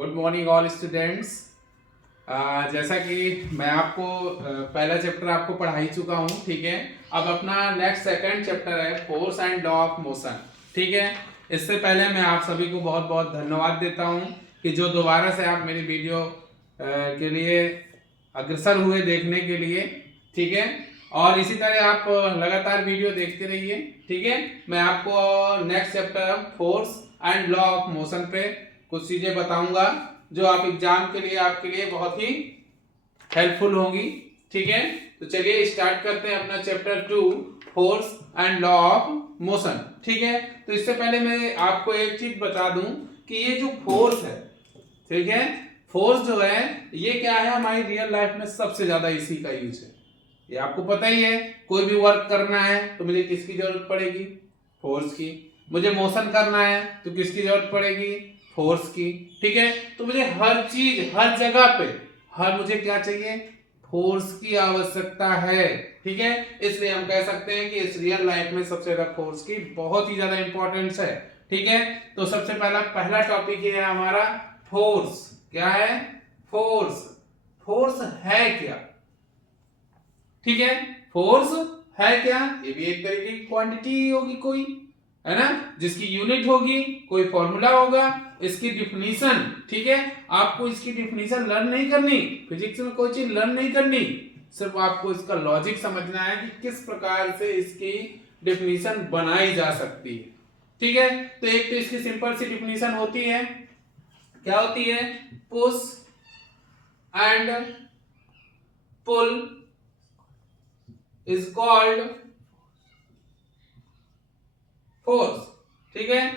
Good morning all students. जैसा कि मैं आपको पहला चैप्टर आपको पढ़ा ही चुका हूँ, ठीक है। अब अपना नेक्स्ट सेकंड चैप्टर है force and law of motion, ठीक है। इससे पहले मैं आप सभी को बहुत बहुत धन्यवाद देता हूँ कि जो दोबारा से आप मेरी वीडियो के लिए अग्रसर हुए देखने के लिए, ठीक है। और इसी तरह आप लगातार वीडियो देखते रहिए, ठीक है। मैं आपको next chapter force and law of motion पे कुछ चीजें बताऊंगा जो आप एग्जाम के लिए आपके लिए बहुत ही हेल्पफुल होंगी, ठीक है। तो चलिए स्टार्ट करते हैं अपना chapter 2 force and law of motion, ठीक है। तो इससे पहले मैं आपको एक चीज बता दूं कि ये जो फोर्स है, ठीक है, फोर्स जो है ये क्या है, हमारी रियल लाइफ में सबसे ज्यादा इसी का यूज है। ये आपको पता ही है, कोई भी वर्क करना है तो मुझे किसकी जरूरत पड़ेगी? फोर्स की। मुझे मोशन करना है तो किसकी जरूरत पड़ेगी? फोर्स की, ठीक है। तो मुझे हर चीज हर जगह पे मुझे क्या चाहिए? फोर्स की आवश्यकता है, ठीक है। इसलिए हम कह सकते हैं कि इस रियल लाइफ में सबसे ज्यादा फोर्स की बहुत ही ज्यादा इंपॉर्टेंस है, ठीक है। तो सबसे पहला टॉपिक ये है हमारा फोर्स। क्या है? फोर्स। फोर्स है क्या? ठीक है, फोर्स है क्या? ये भी एक तरीके की क्वांटिटी होगी कोई, है ना, जिसकी यूनिट होगी, कोई फॉर्मूला होगा, इसकी डिफिनीशन, ठीक है। आपको इसकी डिफिनीशन लर्न नहीं करनी, फिजिक्स में कोई चीज लर्न नहीं करनी, सिर्फ आपको इसका लॉजिक समझना है कि किस प्रकार से इसकी डिफिनीशन बनाई जा सकती है, ठीक है। तो एक तो इसकी सिंपल सी डिफिनीशन होती है, क्या होती है? Push and pull is called force, ठीक है।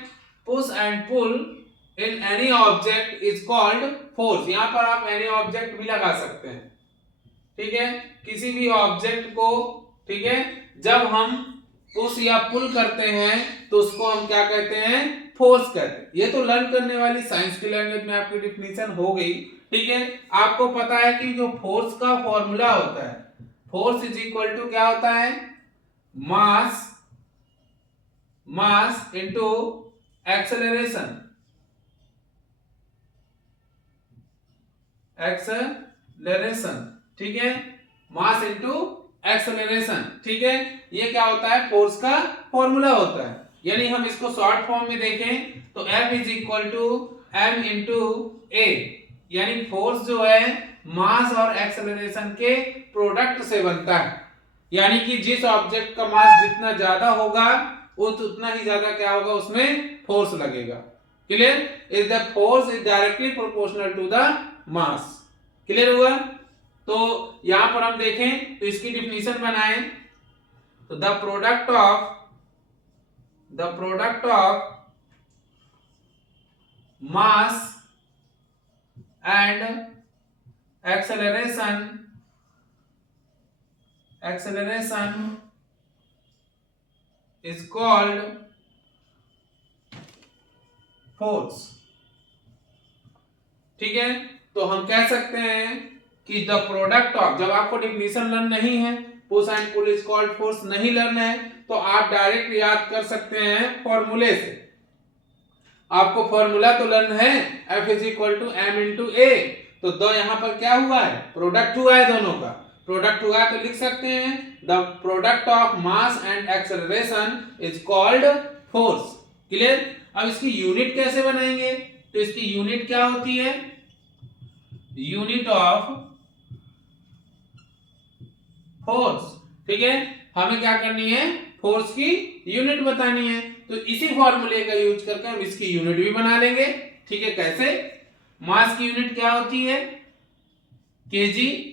Push and pull in any object is called force. यहां पर आप एनी ऑब्जेक्ट भी लगा सकते हैं, ठीक है, किसी भी ऑब्जेक्ट को, ठीक है। जब हम पुश या पुल करते हैं तो उसको हम क्या कहते हैं? फोर्स कहते हैं। ये तो लर्न करने वाली साइंस की लैंग्वेज में आपकी डिफिनीशन हो गई, ठीक है। आपको पता है कि जो फोर्स का फॉर्मूला होता है, फोर्स इज इक्वल टू क्या होता है? मास इनटू एक्सेलरेशन, ठीक है। मास इनटू एक्सेलरेशन, ठीक है। ये क्या होता है? फोर्स का फॉर्मूला होता है। यानी हम इसको शॉर्ट फॉर्म में देखें तो F is equal to M into A, यानी फोर्स जो है मास और एक्सेलरेशन के प्रोडक्ट से बनता है। यानी कि जिस ऑब्जेक्ट का मास जितना ज्यादा होगा उतना ही ज्यादा क्या होगा? उसमें फोर्स लगेगा। Clear? Is the force is directly proportional to the mass. Clear हुआ? तो यहां पर हम देखें तो इसकी डिफिनीशन बनाएं तो the product of mass and acceleration is called force, ठीक है। तो हम कह सकते हैं कि द प्रोडक्ट ऑफ, जब आपको डिफिनीशन लर्न नहीं है, push and pull is called force नहीं लर्न है, तो आप डायरेक्ट याद कर सकते हैं फॉर्मूले से। आपको फॉर्मूला तो लर्न है, F is equal to M into A. तो दो यहां पर क्या हुआ है? प्रोडक्ट हुआ है, दोनों का प्रोडक्ट हुआ है, तो लिख सकते हैं the product of mass and acceleration is called force. Clear? अब इसकी यूनिट कैसे बनाएंगे? तो इसकी यूनिट क्या होती है? यूनिट ऑफ फोर्स, ठीक है। हमें क्या करनी है? फोर्स की यूनिट बतानी है। तो इसी फॉर्मूले का यूज करके हम इसकी यूनिट भी बना लेंगे, ठीक है। कैसे? मास की यूनिट क्या होती है? केजी,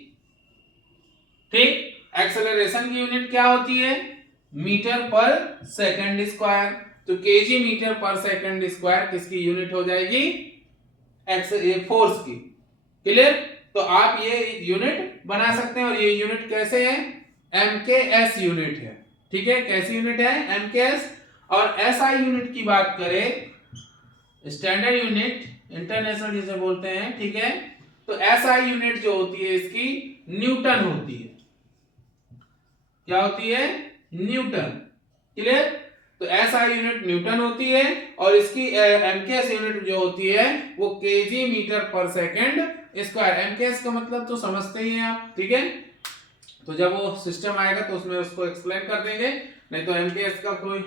ठीक। एक्सेलरेशन की यूनिट क्या होती है? मीटर पर सेकंड स्क्वायर। तो केजी मीटर पर सेकंड स्क्वायर किसकी यूनिट हो जाएगी? फोर्स की। क्लियर? तो आप ये यूनिट बना सकते हैं। और ये यूनिट कैसे है? एमकेएस यूनिट है, ठीक है। कैसी यूनिट है? एमकेएस। और एसआई यूनिट की बात करें, स्टैंडर्ड यूनिट, इंटरनेशनल जिसे बोलते हैं, ठीक है। तो एसआई यूनिट जो होती है इसकी न्यूटन होती है। क्या होती है? न्यूटन। क्लियर? तो एसआई यूनिट न्यूटन होती है और इसकी एमकेएस यूनिट जो होती है वो केजी मीटर पर सेकंड स्क्वायर। एमकेएस का मतलब तो समझते ही हैं आप, ठीक है। तो जब वो सिस्टम आएगा तो उसमें उसको एक्सप्लेन कर देंगे, नहीं तो एमकेएस का कोई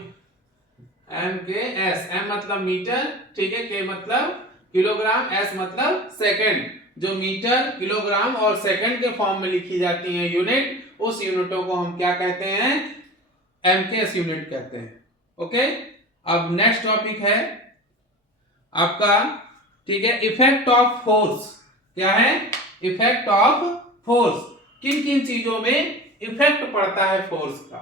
एमकेएस, एम मतलब मीटर, ठीक है, के मतलब किलोग्राम, एस मतलब सेकंड, जो मीटर किलोग्राम और सेकंड के फॉर्म में लिखी जाती हैं यूनिट, उस यूनिटों को हम क्या कहते हैं, एमकेएस यूनिट कहते हैं। ओके, अब नेक्स्ट टॉपिक है आपका, ठीक है, इफेक्ट ऑफ फोर्स। क्या है, इफेक्ट ऑफ फोर्स, किन किन चीजों में इफेक्ट पड़ता है फोर्स का,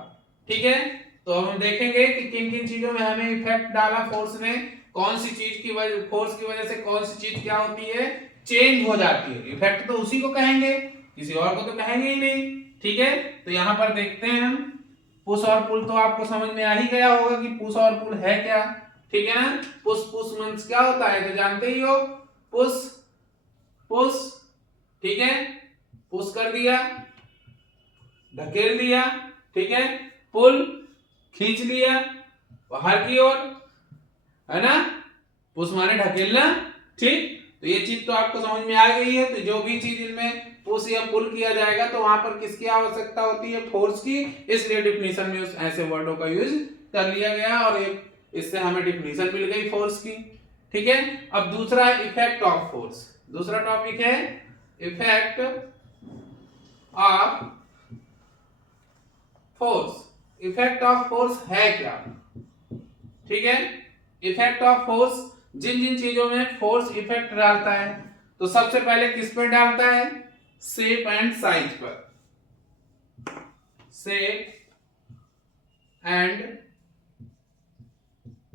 ठीक है। तो हम देखेंगे कि किन किन चीजों में हमें इफेक्ट डाला फोर्स ने, कौन सी चीज की वजह, फोर्स की वजह से कौन सी चीज क्या होती है, चेंज हो जाती है। इफेक्ट तो उसी को कहेंगे, किसी और को तो कहेंगे ही नहीं, ठीक है। तो यहां पर देखते हैं हम, पुश और पुल तो आपको समझ में आ ही गया होगा कि पुश और पुल है क्या, ठीक है ना। पुश, पुश मींस क्या होता है तो जानते ही हो, पुश पुश, ठीक है, पुश कर दिया, ढकेल दिया, ठीक है, पुल खींच लिया बाहर की ओर, है ना, पुश माने ढकेलना, ठीक। तो ये चीज तो आपको समझ में आ गई है। तो जो भी चीज इनमें पुश या पुल किया जाएगा तो वहां पर किसकी आवश्यकता होती है, फोर्स की, इसलिए डिफिनीशन में उस ऐसे वर्डों का यूज कर लिया गया और इससे हमें डिफिनीशन मिल गई फोर्स की, ठीक है। अब दूसरा है इफेक्ट ऑफ फोर्स, दूसरा टॉपिक है effect of force. Effect of force है क्या, ठीक है। इफेक्ट ऑफ फोर्स, जिन जिन चीजों में फोर्स इफेक्ट डालता है, तो सबसे पहले किस पर डालता है, शेप एंड साइज पर, शेप एंड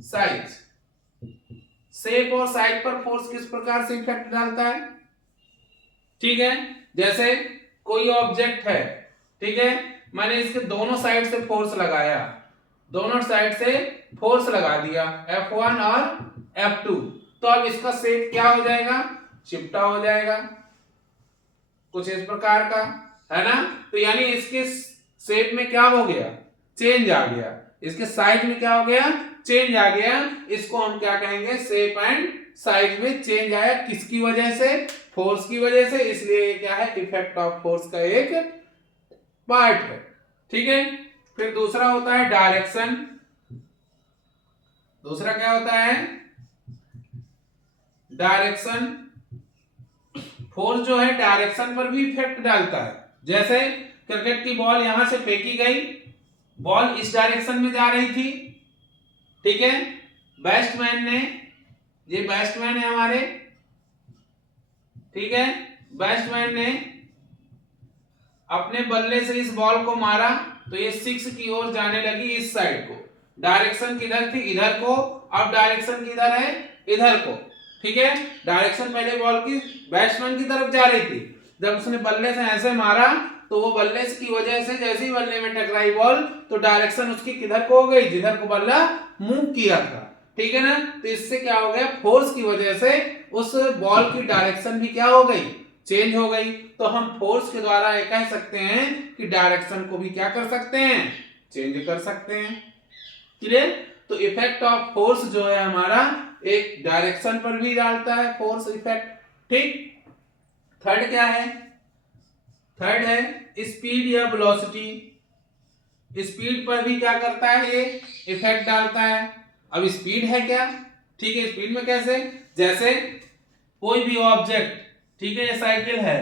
साइज। शेप और साइज पर फोर्स किस प्रकार से इफेक्ट डालता है, ठीक है। जैसे कोई ऑब्जेक्ट है, ठीक है, मैंने इसके दोनों साइड से फोर्स लगाया, दोनों साइड से फोर्स लगा दिया, F1 और F2, तो अब इसका शेप क्या हो जाएगा, चिपटा हो जाएगा, कुछ इस प्रकार का, है ना। तो यानी इसके शेप में क्या हो गया, चेंज आ गया, इसके साइज में क्या हो गया, चेंज आ गया। इसको हम क्या कहेंगे, शेप एंड साइज में चेंज आया, किसकी वजह से, फोर्स की वजह से, इसलिए क्या है, इफेक्ट ऑफ फोर्स का एक पार्ट है, ठीक है। फिर दूसरा होता है डायरेक्शन। दूसरा क्या होता है, डायरेक्शन। फोर्स जो है डायरेक्शन पर भी इफेक्ट डालता है। जैसे क्रिकेट की बॉल यहां से फेंकी गई, बॉल इस डायरेक्शन में जा रही थी, ठीक है, बैट्समैन ने, ये बैट्समैन है हमारे, ठीक है, बैट्समैन ने अपने बल्ले से इस बॉल को मारा तो ये 6 की ओर जाने लगी, इस साइड को। डायरेक्शन किधर थी, इधर को, अब डायरेक्शन किधर है, इधर को, ठीक है। डायरेक्शन पहले बॉल की बैट्समैन की तरफ जा रही थी, जब उसने बल्ले से ऐसे मारा तो वो बल्ले की वजह से जैसे ही बल्ले में टकराई बॉल तो डायरेक्शन उसकी किधर को हो गई, जिधर को बल्ला मूव किया था, ठीक है ना। तो इससे क्या हो गया, फोर्स की वजह से उस बॉल की डायरेक्शन भी क्या हो गई, चेंज हो गई। तो हम फोर्स के द्वारा ये कह सकते हैं कि डायरेक्शन को भी क्या कर सकते हैं, चेंज कर सकते हैं, क्लियर। तो इफेक्ट ऑफ फोर्स जो है हमारा एक डायरेक्शन पर भी डालता है फोर्स इफेक्ट, ठीक। थर्ड क्या है, थर्ड है स्पीड या वेलोसिटी। स्पीड पर भी क्या करता है, ये इफेक्ट डालता है। अब स्पीड है क्या, ठीक है, स्पीड में कैसे, जैसे कोई भी ऑब्जेक्ट, ठीक है, ये साइकिल है,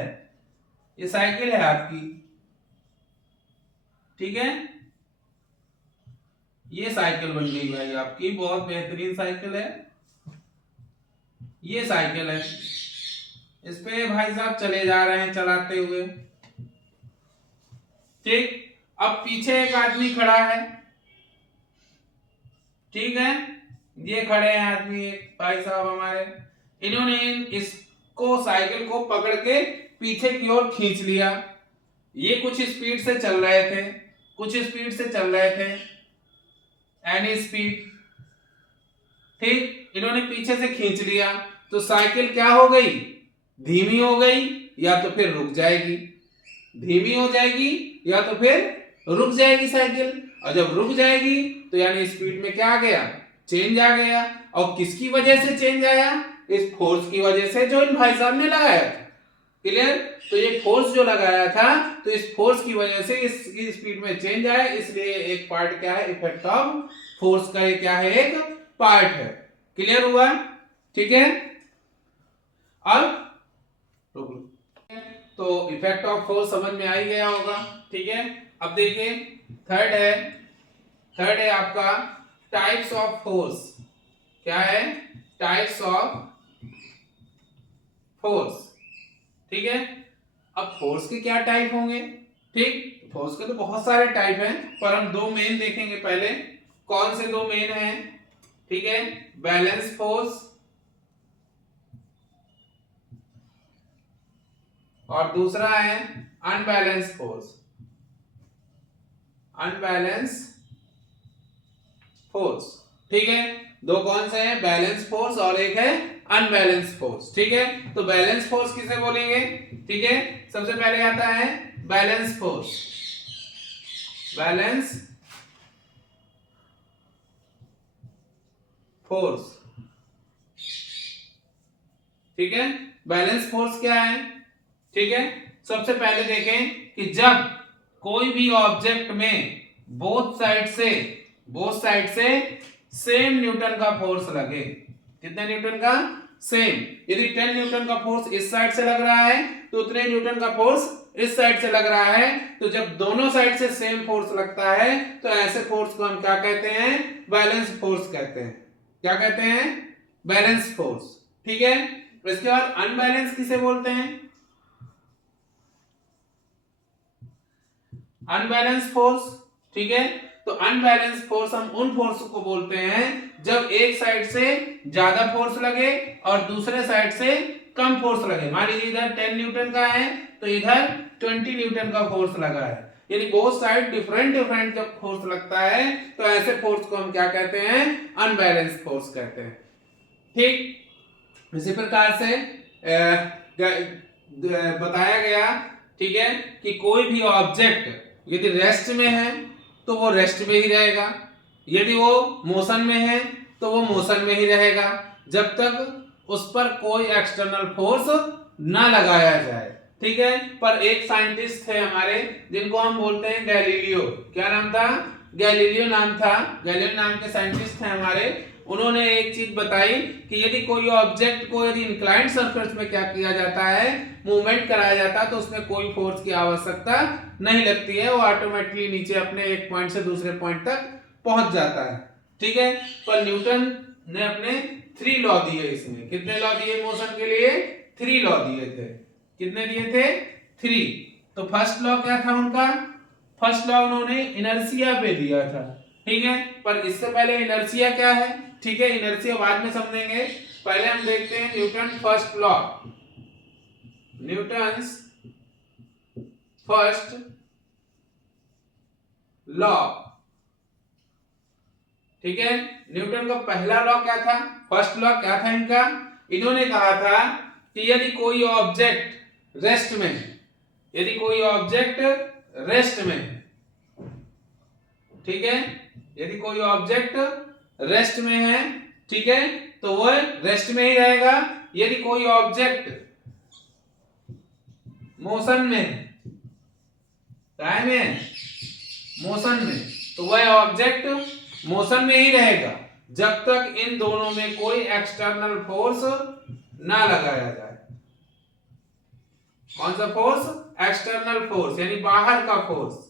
ये साइकिल है आपकी, ठीक है, ये साइकिल बन गई भाई आपकी, बहुत बेहतरीन साइकिल है, ये साइकिल है, इस पे भाई साहब चले जा रहे हैं चलाते हुए, ठीक। अब पीछे एक आदमी खड़ा है, ठीक है, ये खड़े हैं आदमी, एक भाई साहब हमारे, इन्होंने इसको साइकिल को पकड़ के पीछे की ओर खींच लिया। ये कुछ स्पीड से चल रहे थे, कुछ स्पीड से चल रहे थे, एनी स्पीड, ठीक। इन्होंने पीछे से खींच लिया तो साइकिल क्या हो गई, धीमी हो गई या तो फिर रुक जाएगी, धीमी हो जाएगी या तो फिर रुक जाएगी साइकिल। और जब रुक जाएगी तो यानी स्पीड में क्या आ गया, चेंज आ गया। और किसकी वजह से चेंज आया, इस फोर्स की वजह से जो इन भाई साहब ने लगाया था। क्लियर। तो ये फोर्स जो लगाया था, तो इस फोर्स की वजह से इसकी स्पीड में चेंज आया, इसलिए एक पार्ट क्या है, इफेक्ट ऑफ फोर्स का ये क्या है, एक पार्ट है। क्लियर हुआ, ठीक है। अब तो इफेक्ट ऑफ फोर्स समझ में आ ही गया होगा, ठीक है। अब देखिए थर्ड है आपका टाइप्स ऑफ फोर्स। क्या है, टाइप्स ऑफ फोर्स, ठीक है। अब फोर्स के क्या टाइप होंगे, ठीक। फोर्स के तो बहुत सारे टाइप हैं, पर हम दो मेन देखेंगे पहले। कौन से दो मेन हैं, ठीक है। बैलेंस फोर्स और दूसरा है अनबैलेंस फोर्स। अनबैलेंस फोर्स, ठीक है। दो कौन से हैं, बैलेंस फोर्स और एक है अनबैलेंस फोर्स, ठीक है। तो बैलेंस फोर्स किसे बोलेंगे, ठीक है। सबसे पहले आता है बैलेंस फोर्स। बैलेंस फोर्स, ठीक है। बैलेंस फोर्स क्या है, ठीक है। सबसे पहले देखें कि जब कोई भी ऑब्जेक्ट में बोथ साइड से सेम न्यूटन का फोर्स लगे। कितने न्यूटन का, सेम। यदि 10 न्यूटन का फोर्स इस साइड से लग रहा है तो उतने न्यूटन का फोर्स इस साइड से लग रहा है। तो जब दोनों साइड से सेम फोर्स लगता है तो ऐसे फोर्स को हम क्या कहते हैं, बैलेंस फोर्स कहते हैं। क्या कहते हैं, बैलेंस फोर्स, ठीक है। इसके बाद अनबैलेंस किसे बोलते हैं, अनबैलेंस फोर्स, ठीक है। तो अनबैलेंस फोर्स हम उन फोर्स को बोलते हैं जब एक साइड से ज्यादा फोर्स लगे और दूसरे साइड से कम फोर्स लगे। मान लीजिए इधर 10 न्यूटन का है तो इधर 20 न्यूटन का फोर्स लगा है, यानी बोथ साइड डिफरेंट जब फोर्स लगता है तो ऐसे फोर्स को हम क्या कहते हैं, अनबैलेंस फोर्स कहते हैं, ठीक। इसी प्रकार से बताया गया, ठीक है, कि कोई भी ऑब्जेक्ट यदि रेस्ट में है तो वो रेस्ट में ही रहेगा, यदि वो मोशन में है तो वो मोशन में ही रहेगा, जब तक उस पर कोई एक्सटर्नल फोर्स ना लगाया जाए, ठीक है। पर एक साइंटिस्ट थे हमारे जिनको हम बोलते हैं गैलीलियो। क्या नाम था, गैलीलियो नाम था। गैलीलियो नाम के साइंटिस्ट थे हमारे। उन्होंने एक चीज बताई कि यदि कोई ऑब्जेक्ट को यदि इंक्लाइंड सरफेस में क्या किया जाता है, मूवमेंट कराया जाता है, तो उसमें कोई फोर्स की आवश्यकता नहीं लगती है, वो ऑटोमेटिकली नीचे अपने एक पॉइंट से दूसरे पॉइंट तक पहुंच जाता है, ठीक है। पर न्यूटन ने अपने 3 लॉ दिए इसमें। कितने लॉ दिए मोशन के लिए, 3 लॉ दिए थे। कितने दिए थे, 3। तो फर्स्ट लॉ क्या था उनका, फर्स्ट लॉ उन्होंने इनर्शिया पे दिया था, ठीक है। पर इससे पहले इनर्शिया क्या है, ठीक है, इनर्शिया बाद में समझेंगे। पहले हम देखते हैं Newton first law. Newton's first law, ठीक है। न्यूटन का पहला लॉ क्या था, फर्स्ट लॉ क्या था इनका, इन्होंने कहा था कि यदि कोई ऑब्जेक्ट रेस्ट में, यदि कोई ऑब्जेक्ट रेस्ट में, ठीक है, यदि कोई ऑब्जेक्ट रेस्ट में है, ठीक है, तो वह रेस्ट में ही रहेगा। यदि कोई ऑब्जेक्ट मोशन में, टाइम है मोशन में, तो वह ऑब्जेक्ट मोशन में ही रहेगा जब तक इन दोनों में कोई एक्सटर्नल फोर्स ना लगाया जाए। कौन सा फोर्स, एक्सटर्नल फोर्स, यानी बाहर का फोर्स,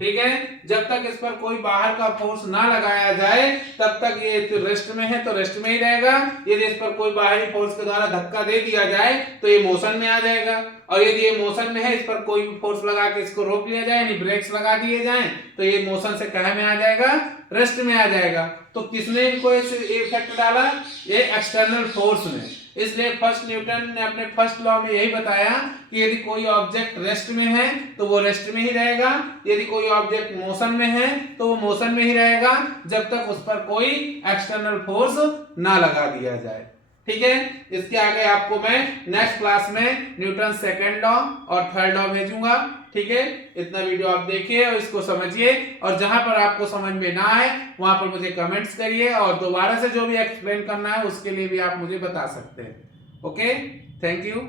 ठीक है। जब तक इस पर कोई बाहर का फोर्स ना लगाया जाए तब तक ये रेस्ट में है तो रेस्ट में ही रहेगा। यदि इस पर कोई बाहरी फोर्स के द्वारा धक्का दे दिया जाए तो ये मोशन में आ जाएगा, और यदि ये मोशन में है, इस पर कोई भी फोर्स लगा के इसको रोक लिया जाए, यानी ब्रेक्स लगा दिए जाएं, तो ये मोशन से कहाँ में आ जाएगा, रेस्ट में आ जाएगा। तो किसने इनको इफेक्ट डाला, ये एक्सटर्नल फोर्स ने। इसलिए फर्स्ट न्यूटन ने अपने फर्स्ट लॉ में यही बताया कि यदि कोई ऑब्जेक्ट रेस्ट में है तो वो रेस्ट में ही रहेगा, यदि कोई ऑब्जेक्ट मोशन में है तो वो मोशन में ही रहेगा जब तक उस पर कोई एक्सटर्नल फोर्स ना लगा दिया जाए, ठीक है। इसके आगे आपको मैं नेक्स्ट क्लास में न्यूटन सेकंड लॉ और थर्ड लॉ भेजूंगा, ठीक है। इतना वीडियो आप देखिए और इसको समझिए, और जहां पर आपको समझ में ना आए वहां पर मुझे कमेंट्स करिए, और दोबारा से जो भी एक्सप्लेन करना है उसके लिए भी आप मुझे बता सकते हैं। Okay, thank you.